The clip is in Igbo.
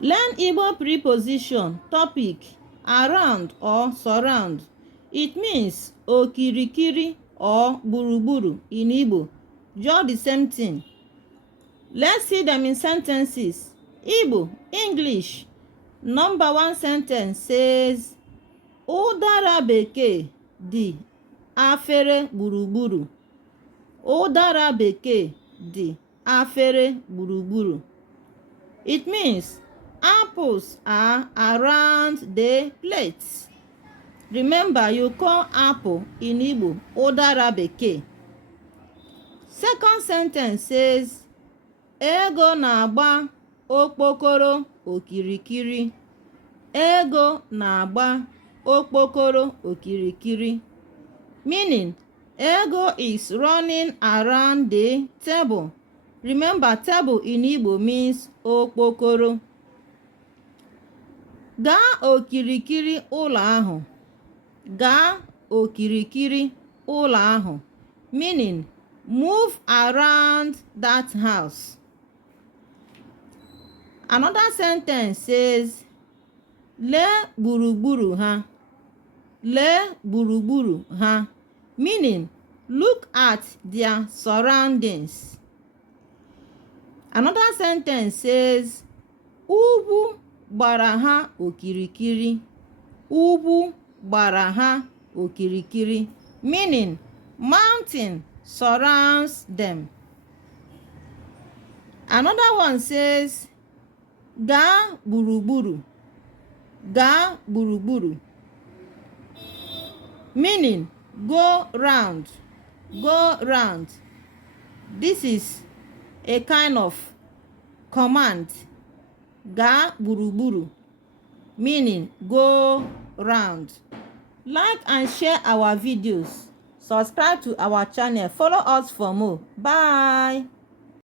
Learn Igbo preposition, topic, around or surround. It means Okirikiri or Gburu in Igbo. Just the same thing. Let's see them in sentences. Igbo, English. Number 1 sentence says, Ụdara bekee dị afere gburugburu. Ụdara bekee dị afere gburugburu. It means apples are around the plate. Remember, you call apple in Igbo ụdara bekee. Second sentence says, Ego na-agba okpokoro okirikiri. Ego na-agba okpokoro okirikiri. Meaning, Ego is running around the table. Remember, table in Igbo means okpokoro. Gaa okirikiri ụlọ ahụ. Gaa okirikiri ụlọ ahụ. Meaning, move around that house. Another sentence says, Lee gburugburu ha. Lee gburugburu ha. Meaning, look at their surroundings. Another sentence says, Ugwu gbara ha okirikiri. Ugwu gbara ha okirikiri. Meaning, mountain surrounds them. Another one says, Gaa gburugburu. Gaa gburugburu. Meaning, go round. Go round. This is a kind of command. Gaa gburugburu. Meaning, go round. Like and share our videos. Subscribe to our channel. Follow us for more. Bye.